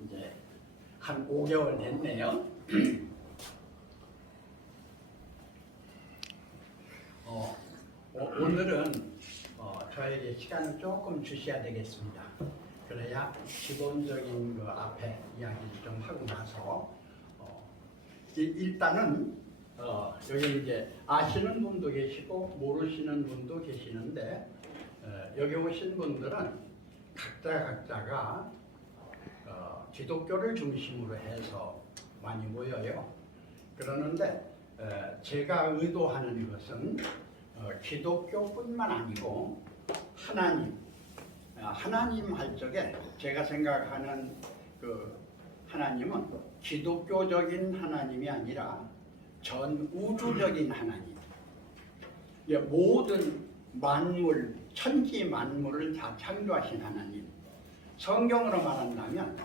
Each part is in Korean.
이제 한 5개월 됐네요. 오늘은 저에게 시간을 조금 주셔야 되겠습니다. 그래야 기본적인 그 앞에 이야기를 좀 하고 나서 일단은 여기 이제 아시는 분도 계시고 모르시는 분도 계시는데 여기 오신 분들은 각자가 기독교를 중심으로 해서 많이 모여요. 그러는데 제가 의도하는 것은 기독교뿐만 아니고 하나님 할 적에 제가 생각하는 그 하나님은 기독교적인 하나님이 아니라 전 우주적인 하나님. 모든 만물, 천지 만물을 다 창조하신 하나님. 성경으로 말한다면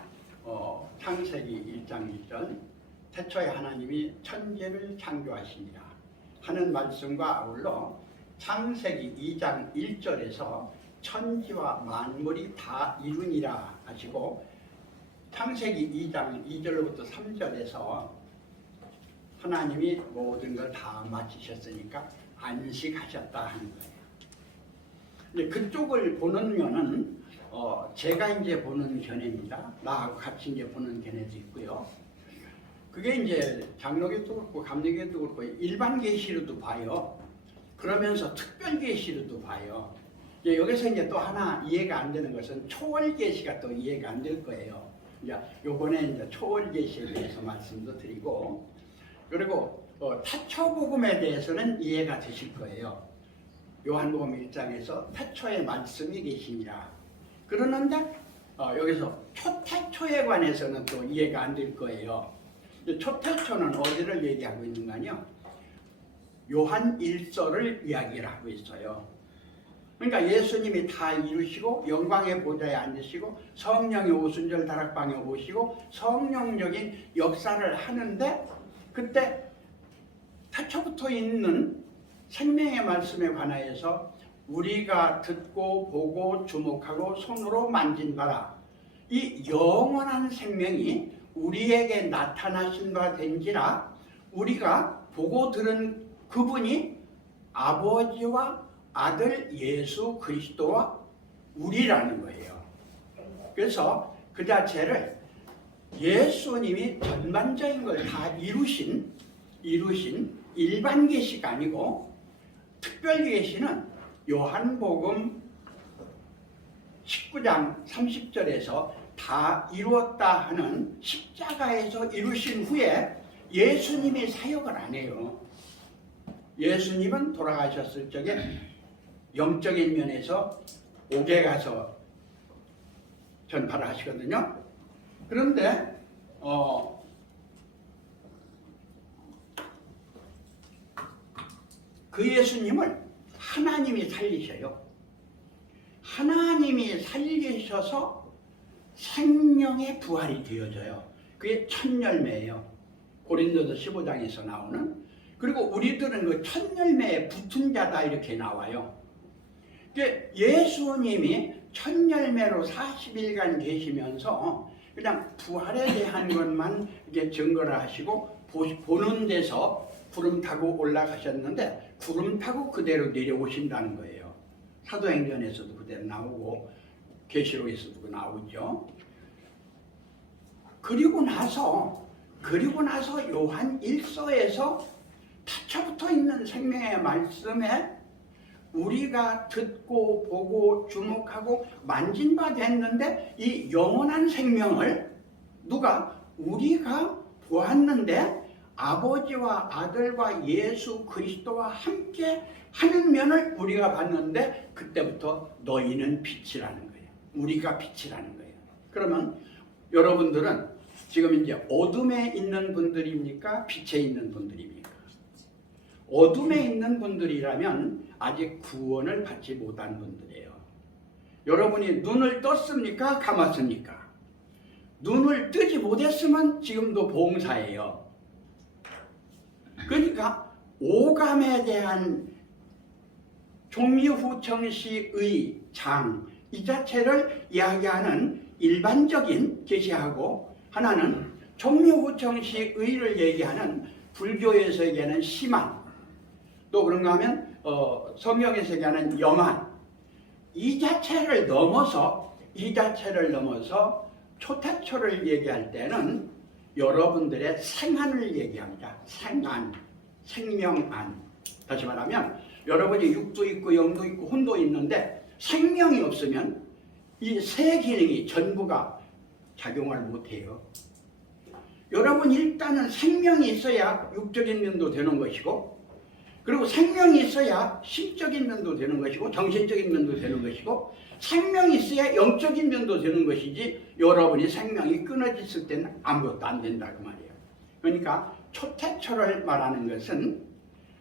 창세기 1장 1절 태초에 하나님이 천지를 창조하시니라 하는 말씀과 아울러 창세기 2장 1절에서 천지와 만물이 다 이루니라 하시고 창세기 2장 2절부터 3절에서 하나님이 모든 걸 다 마치셨으니까 안식하셨다 하는 거예요. 이제 그쪽을 보는 면은 제가 이제 보는 견해입니다. 나하고 같이 이제 보는 견해도 있고요. 그게 이제 장로교도 그렇고 감리교도 그렇고 일반 계시로도 봐요. 그러면서 특별 계시로도 봐요. 이제 여기서 이제 또 하나 이해가 안 되는 것은 초월 계시가 또 이해가 안 될 거예요. 이제 요번에 이제 초월 계시에 대해서 말씀도 드리고, 그리고 태초 복음에 대해서는 이해가 되실 거예요. 요한복음 1장에서 태초에 말씀이 계시니라. 그러는데 여기서 초태초에 관해서는 또 이해가 안 될 거예요. 초태초는 어디를 얘기하고 있는가요? 요한 1서를 이야기를 하고 있어요. 그러니까 예수님이 다 이루시고 영광의 보좌에 앉으시고 성령이 오순절 다락방에 오시고 성령적인 역사를 하는데 그때 태초부터 있는 생명의 말씀에 관하여서 우리가 듣고 보고 주목하고 손으로 만진 바라 이 영원한 생명이 우리에게 나타나신 바 된지라 우리가 보고 들은 그분이 아버지와 아들 예수 그리스도와 우리라는 거예요. 그래서 그 자체를 예수님이 전반적인 걸 다 이루신 일반 계시가 아니고 특별 계시는 요한복음 19장 30절에서 다 이루었다 하는 십자가에서 이루신 후에 예수님이 사역을 안 해요. 예수님은 돌아가셨을 적에 영적인 면에서 옥에 가서 전파를 하시거든요. 그런데 그 예수님을 하나님이 살리셔요. 하나님이 살리셔서 생명의 부활이 되어져요. 그게 첫 열매예요. 고린도서 15장에서 나오는. 그리고 우리들은 그 첫 열매에 붙은 자다 이렇게 나와요. 예수님이 첫 열매로 40일간 계시면서 그냥 부활에 대한 것만 이제 증거를 하시고 보는 데서 구름 타고 올라가셨는데 구름 타고 그대로 내려오신다는 거예요. 사도행전에서도 그대로 나오고 계시록에서도 나오죠. 그리고 나서 요한 1서에서 태초부터 있는 생명의 말씀에 우리가 듣고 보고 주목하고 만진 바 됐는데 이 영원한 생명을 우리가 보았는데 아버지와 아들과 예수 그리스도와 함께 하는 면을 우리가 봤는데 그때부터 너희는 빛이라는 거예요. 우리가 빛이라는 거예요. 그러면 여러분들은 지금 이제 어둠에 있는 분들입니까? 빛에 있는 분들입니까? 어둠에 있는 분들이라면 아직 구원을 받지 못한 분들이에요. 여러분이 눈을 떴습니까? 감았습니까? 눈을 뜨지 못했으면 지금도 봉사예요. 그러니까 오감에 대한 종미후청시의 장, 이 자체를 이야기하는 일반적인 계시하고 하나는 종묘구청시 의를 얘기하는 불교에서 얘기하는 심한, 또 그런가 하면 성경에서 얘기하는 영한, 이 자체를 넘어서 초태초를 얘기할 때는 여러분들의 생안을 얘기합니다. 생안, 생명안. 다시 말하면 여러분이 육도 있고 영도 있고 혼도 있는데 생명이 없으면 이 세 기능이 전부가 작용을 못해요. 여러분 일단은 생명이 있어야 육적인 면도 되는 것이고, 그리고 생명이 있어야 심적인 면도 되는 것이고, 정신적인 면도 되는 것이고, 생명이 있어야 영적인 면도 되는 것이지, 여러분이 생명이 끊어졌을 때는 아무것도 안 된다 그 말이에요. 그러니까 초태초를 말하는 것은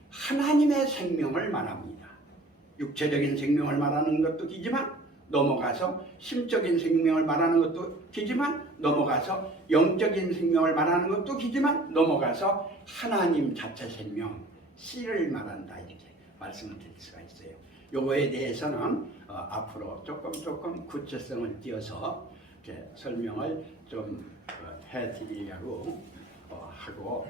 하나님의 생명을 말합니다. 육체적인 생명을 말하는 것도 기지만 넘어가서 심적인 생명을 말하는 것도 기지만 넘어가서 영적인 생명을 말하는 것도 기지만 넘어가서 하나님 자체 생명, 씨를 말한다, 이렇게 말씀을 드릴 수가 있어요. 요거에 대해서는 앞으로 조금 구체성을 띄어서 이렇게 설명을 좀 해드리려고 하고,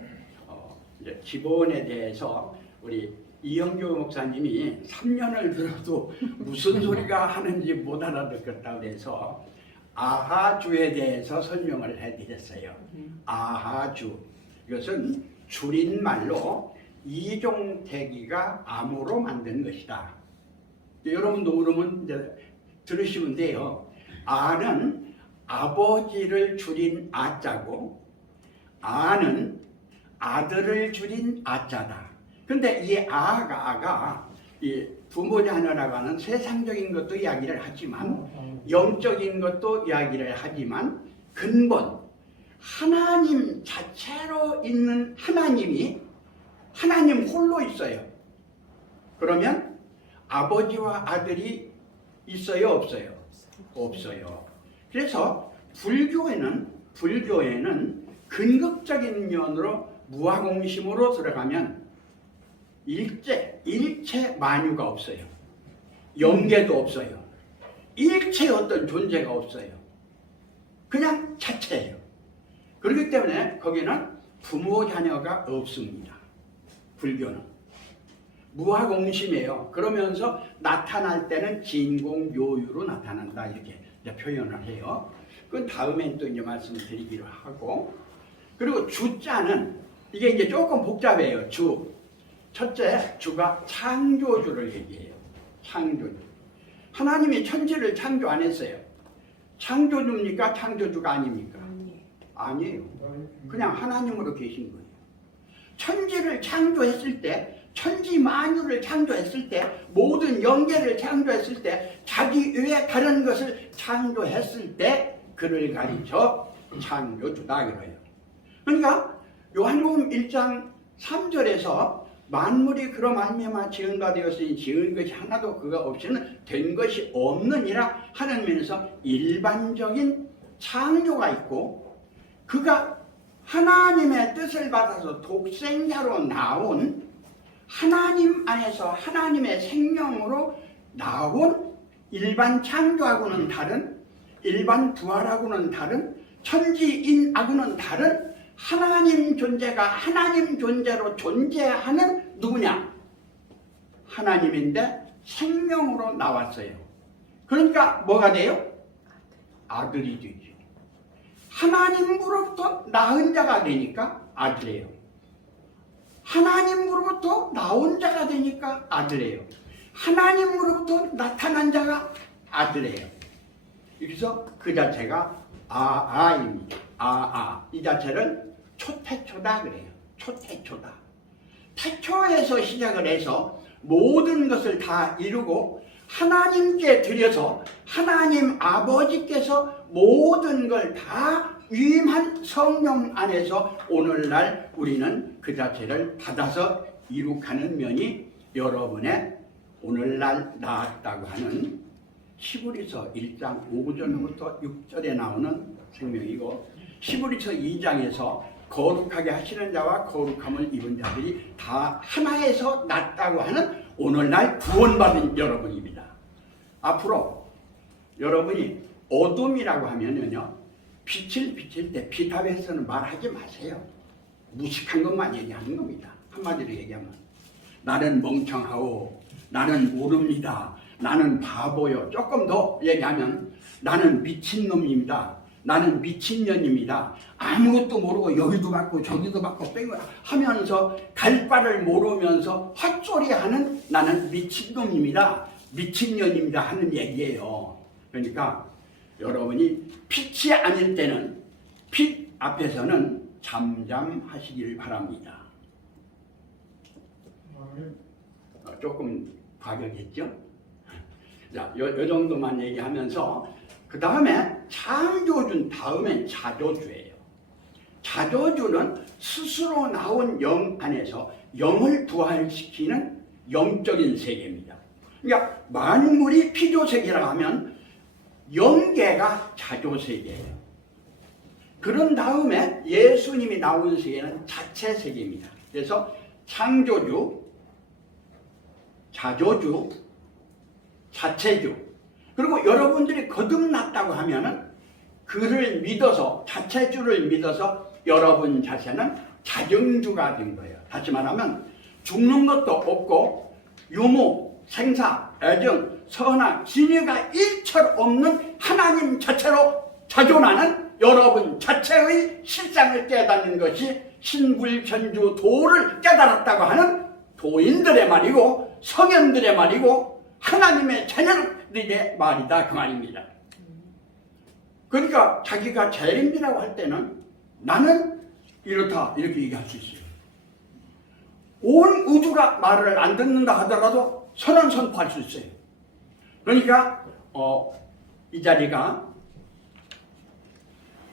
이제 기본에 대해서 우리 이영교 목사님이 3년을 들어도 무슨 소리가 하는지 못 알아듣겠다고 해서 아하주에 대해서 설명을 해드렸어요. 아하주, 이것은 줄임말로 이종태기가 암으로 만든 것이다. 여러분도 그러면 이제 들으시면 돼요. 아는 아버지를 줄인 아자고, 아는 아들을 줄인 아자다. 근데 이 아가 이 부모 자녀라고 하는 세상적인 것도 이야기를 하지만 영적인 것도 이야기를 하지만 근본 하나님 자체로 있는 하나님이 하나님 홀로 있어요. 그러면 아버지와 아들이 있어요, 없어요? 없어요. 그래서 불교에는 근극적인 면으로 무아공심으로 들어가면 일체 만유가 없어요. 영계도 없어요. 일체 어떤 존재가 없어요. 그냥 자체예요. 그렇기 때문에 거기는 부모 자녀가 없습니다. 불교는 무아공심이에요. 그러면서 나타날 때는 진공묘유로 나타난다, 이렇게 표현을 해요. 그 다음엔 또 이제 말씀드리기로 하고, 그리고 주자는 이게 이제 조금 복잡해요. 첫째 주가 창조주를 얘기해요. 창조주. 하나님이 천지를 창조 안 했어요. 창조주입니까? 창조주가 아닙니까? 아니에요. 그냥 하나님으로 계신 거예요. 천지를 창조했을 때, 천지 만유를 창조했을 때, 모든 영계를 창조했을 때, 자기 외에 다른 것을 창조했을 때 그를 가리쳐 창조주다 그래요. 그러니까 요한복음 1장 3절에서 만물이 그로 말미암아 지은 바 되었으니 지은 것이 하나도 그가 없이는 된 것이 없느니라 하는 면에서 일반적인 창조가 있고, 그가 하나님의 뜻을 받아서 독생자로 나온 하나님 안에서 하나님의 생명으로 나온 일반 창조하고는 다른, 일반 부활하고는 다른, 천지인하고는 다른 하나님 존재가 하나님 존재로 존재하는 누구냐? 하나님인데 생명으로 나왔어요. 그러니까 뭐가 돼요? 아들이 되죠. 하나님으로부터 낳은 자가 되니까 아들이에요. 하나님으로부터 나온 자가 되니까 아들이에요. 하나님으로부터 나타난 자가 아들이에요. 그래서 그 자체가 아아입니다. 이 자체는 초태초다 그래요. 초태초다. 태초에서 시작을 해서 모든 것을 다 이루고 하나님께 드려서 하나님 아버지께서 모든 걸 다 위임한 성령 안에서 오늘날 우리는 그 자체를 받아서 이룩하는 면이 여러분의 오늘날 나았다고 하는 히브리서 1장 5절부터 6절에 나오는 생명이고, 히브리서 2장에서 거룩하게 하시는 자와 거룩함을 입은 자들이 다 하나에서 났다고 하는 오늘날 구원받은 여러분입니다. 앞으로 여러분이 어둠이라고 하면은요, 빛을 비칠 때 비답에서는 말하지 마세요. 무식한 것만 얘기하는 겁니다. 한마디로 얘기하면 나는 멍청하오, 나는 모릅니다, 나는 바보요. 조금 더 얘기하면 나는 미친놈입니다, 나는 미친년입니다. 아무것도 모르고 여기도 받고 저기도 받고 빼고 하면서 갈 바를 모르면서 헛소리하는 나는 미친놈입니다, 미친년입니다 하는 얘기예요. 그러니까 여러분이 빛이 아닐 때는 빛 앞에서는 잠잠하시길 바랍니다. 조금 과격했죠? 자, 요 정도만 얘기하면서 그 다음에 창조주는 다음엔 자조주예요. 자조주는 스스로 나온 영 안에서 영을 부활시키는 영적인 세계입니다. 그러니까 만물이 피조세계라고 하면 영계가 자조세계예요. 그런 다음에 예수님이 나온 세계는 자체세계입니다. 그래서 창조주, 자조주, 자체주. 그리고 여러분들이 거듭났다고 하면은 그를 믿어서, 자체주를 믿어서 여러분 자체는 자정주가 된 거예요. 다시 말하면 죽는 것도 없고 유무, 생사, 애정, 선악, 진리가 일철 없는 하나님 자체로 자존하는 여러분 자체의 실상을 깨닫는 것이 신불천주 도를 깨달았다고 하는 도인들의 말이고 성현들의 말이고 하나님의 자녀들의 말이다, 그 말입니다. 그러니까 자기가 재림이라고 할 때는 나는 이렇다 이렇게 얘기할 수 있어요. 온 우주가 말을 안 듣는다 하더라도 선언 선포할 수 있어요. 그러니까 이 자리가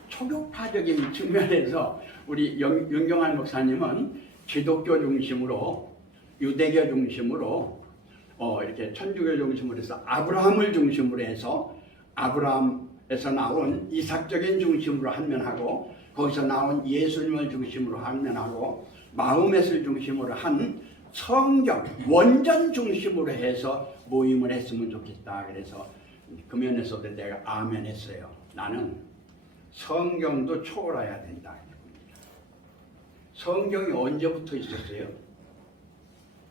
초교파적인 측면에서 우리 윤경환 목사님은 기독교 중심으로, 유대교 중심으로, 이렇게 천주교 중심으로 해서 아브라함을 중심으로 해서 아브라함에서 나온 이삭적인 중심으로 한 면하고 거기서 나온 예수님을 중심으로 한 면하고 마음에서 중심으로 한 성경 원전 중심으로 해서 모임을 했으면 좋겠다. 그래서 그 면에서도 내가 아멘 했어요. 나는 성경도 초월해야 된다. 성경이 언제부터 있었어요?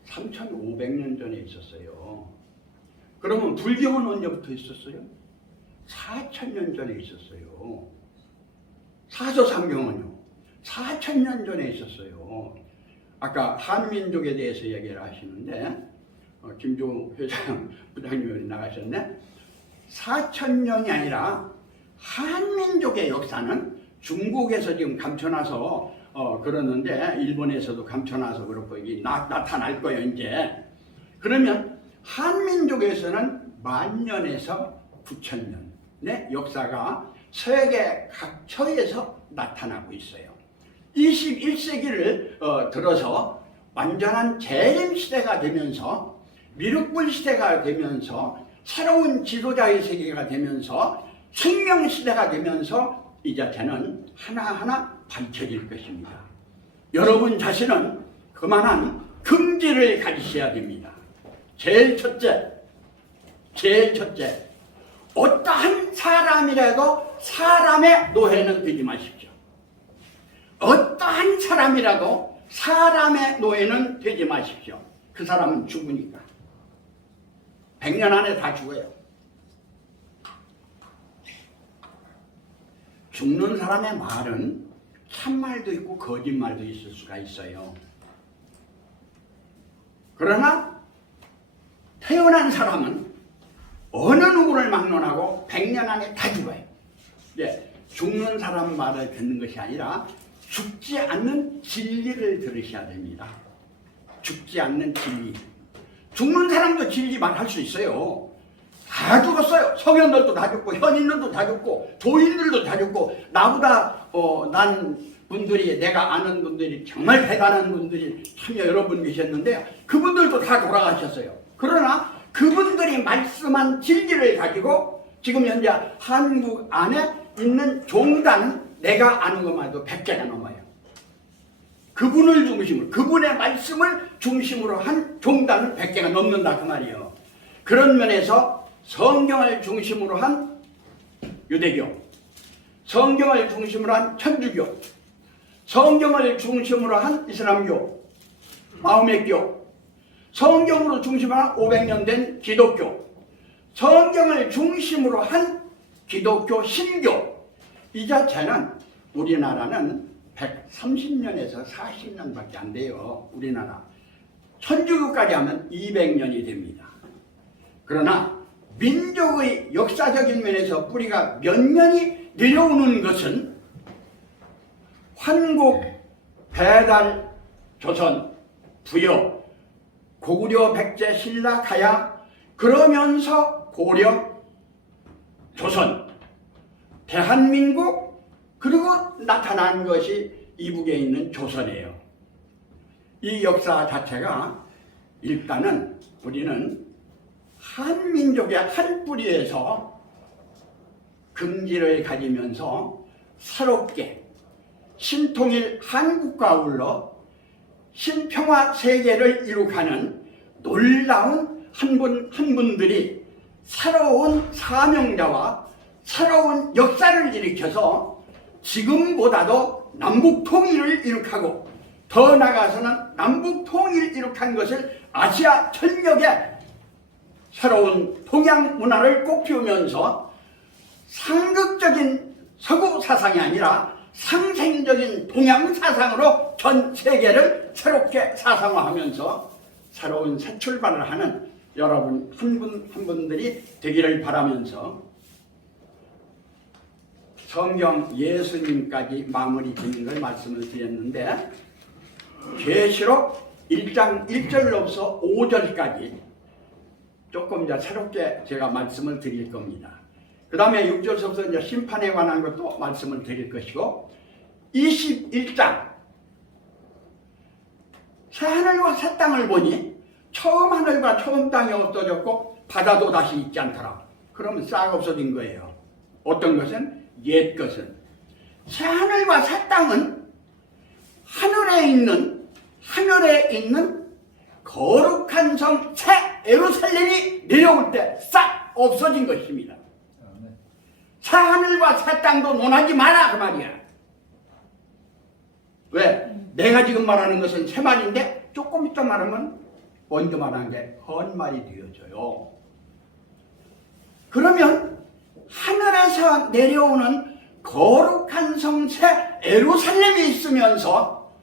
3,500년 전에 있었어요. 그러면 불경은 언제부터 있었어요? 4,000년 전에 있었어요. 사서상경은요? 4,000년 전에 있었어요. 아까 한민족에 대해서 얘기를 하시는데 김종우 회장 부장님이 나가셨네. 4,000년이 아니라 한민족의 역사는 중국에서 지금 감춰놔서 그러는데 일본에서도 감춰놔서 그렇고 이게 나타날 거예요 이제. 그러면 한민족에서는 10,000년에서 9,000년의 역사가 세계 각처에서 나타나고 있어요. 21세기를 들어서 완전한 재림 시대가 되면서 미륵불 시대가 되면서 새로운 지도자의 세계가 되면서 생명 시대가 되면서 이 자체는 하나하나 밝혀질 것입니다. 여러분 자신은 그만한 긍지를 가지셔야 됩니다. 제일 첫째, 어떠한 사람이라도 사람의 노예는 되지 마십시오. 어떠한 사람이라도 사람의 노예는 되지 마십시오. 그 사람은 죽으니까. 100년 안에 다 죽어요. 죽는 사람의 말은 참말도 있고 거짓말도 있을 수가 있어요. 그러나 태어난 사람은 어느 누구를 막론하고 100년 안에 다 죽어요. 네, 죽는 사람 말을 듣는 것이 아니라 죽지 않는 진리를 들으셔야 됩니다. 죽지 않는 진리. 죽는 사람도 진리 말할 수 있어요. 다 죽었어요. 성현들도 다 죽고 현인들도 다 죽고 도인들도 다 죽고 나보다 난 분들이, 내가 아는 분들이 정말 대단한 분들이 참 여러 분 계셨는데 그분들도 다 돌아가셨어요. 그러나 그분들이 말씀한 진리를 가지고 지금 현재 한국 안에 있는 종단은 내가 아는 것만 해도 100개가 넘어요. 그분을 중심으로, 그분의 말씀을 중심으로 한 종단은 100개가 넘는다 그 말이에요. 그런 면에서 성경을 중심으로 한 유대교, 성경을 중심으로 한 천주교, 성경을 중심으로 한 이슬람교, 마호메교, 성경으로 중심으로 한 500년 된 기독교, 성경을 중심으로 한 기독교 신교. 이 자체는 우리나라는 130년에서 40년밖에 안 돼요. 우리나라 천주교까지 하면 200년이 됩니다. 그러나 민족의 역사적인 면에서 뿌리가 몇 년이 내려오는 것은 환국, 배달, 조선, 부여, 고구려, 백제, 신라, 가야, 그러면서 고려, 조선, 대한민국, 그리고 나타난 것이 이북에 있는 조선이에요. 이 역사 자체가 일단은 우리는 한민족의 한 뿌리에서 긍지를 가지면서 새롭게 신통일 한국과 아울러 신평화 세계를 이룩하는 놀라운 한 분들이 새로운 사명자와 새로운 역사를 일으켜서 지금보다도 남북통일을 이룩하고 더 나아가서는 남북통일을 이룩한 것을 아시아 전역에 새로운 동양 문화를 꽃피우면서 상극적인 서구 사상이 아니라 상생적인 동양 사상으로 전 세계를 새롭게 사상화하면서 새로운 새 출발을 하는 여러분 한 분 한 분들이 되기를 바라면서 성경 예수님까지 마무리 짓는 걸 말씀을 드렸는데 계시록 1장 1절로부터 5절까지 조금 이제 새롭게 제가 말씀을 드릴 겁니다. 그 다음에 6절서부터 이제 심판에 관한 것도 말씀을 드릴 것이고 21장 새 하늘과 새 땅을 보니 처음 하늘과 처음 땅이 없어졌고 바다도 다시 있지 않더라. 그러면 싹 없어진 거예요. 어떤 것은? 옛 것은. 새 하늘과 새 땅은 하늘에 있는 거룩한 성 새 예루살렘이 내려올 때 싹 없어진 것입니다. 새 하늘과 새 땅도 논하지 마라 그 말이야. 왜? 내가 지금 말하는 것은 새 말인데 조금 이따 말하면 먼저 말한 게 헛말이 되어져요. 그러면 하늘에서 내려오는 거룩한 성 새 예루살렘이 있으면서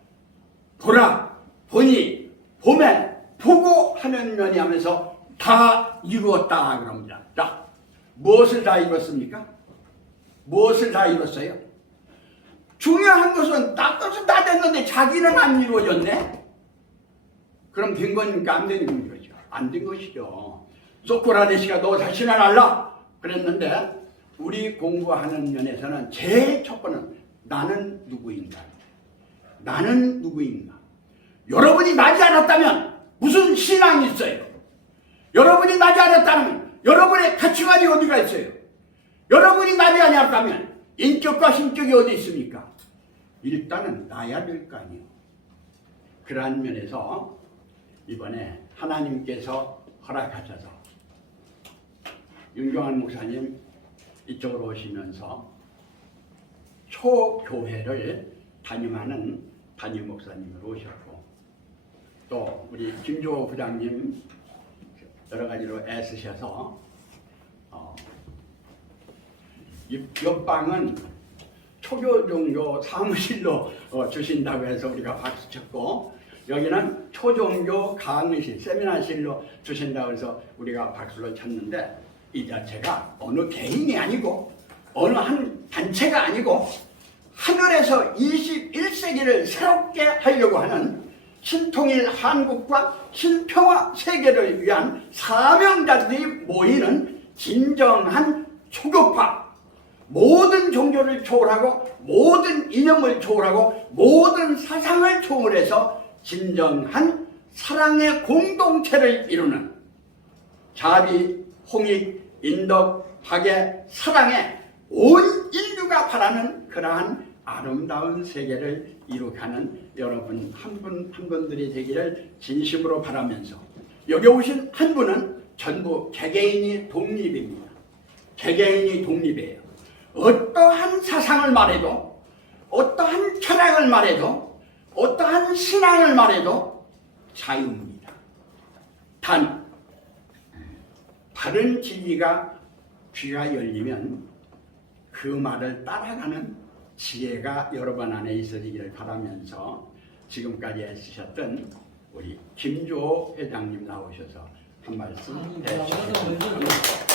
보라, 보니, 보매, 보고 하는 면이 하면서 다 이루었다 그럽니다. 자, 무엇을 다 이뤘습니까? 무엇을 다 이뤘어요? 중요한 것은 딱 것은 다 됐는데 자기는 안 이루어졌네? 그럼 된 겁니까? 안 된 것이죠. 안 된 것이죠. 소크라테스가 너 자신을 알라 그랬는데 우리 공부하는 면에서는 제일 첫 번은 나는 누구인가? 나는 누구인가? 여러분이 나지 않았다면 무슨 신앙이 있어요? 여러분이 나지 않았다면 여러분의 가치관이 어디가 있어요? 여러분이 나지 않았다면 인격과 신격이 어디 있습니까? 일단은 나야 될 거 아니에요. 그러한 면에서 이번에 하나님께서 허락하셔서 윤경환 목사님 이쪽으로 오시면서 초교회를 담임하는 담임 목사님으로 오셨고 또 우리 김조호 부장님 여러 가지로 애쓰셔서 옆방은 초교종교 사무실로 주신다고 해서 우리가 박수 쳤고 여기는 초종교 강의실 세미나실로 주신다고 해서 우리가 박수를 쳤는데 이 자체가 어느 개인이 아니고 어느 한 단체가 아니고 하늘에서 21세기를 새롭게 하려고 하는 신통일 한국과 신평화 세계를 위한 사명자들이 모이는 진정한 초교파, 모든 종교를 초월하고 모든 이념을 초월하고 모든 사상을 초월해서 진정한 사랑의 공동체를 이루는 자비, 홍익, 인덕, 박애, 사랑의 온 인류가 바라는 그러한 아름다운 세계를 이룩하는 여러분 한 분 한 분들이 되기를 진심으로 바라면서 여기 오신 한 분은 전부 개개인이 독립입니다. 개개인이 독립이에요. 어떠한 사상을 말해도, 어떠한 철학을 말해도, 어떠한 신앙을 말해도 자유입니다. 단 바른 진리가 귀가 열리면 그 말을 따라가는 지혜가 여러분 안에 있어지기를 바라면서 지금까지 애쓰셨던 우리 김주호 회장님 나오셔서 한 말씀 해주시기 바랍니다.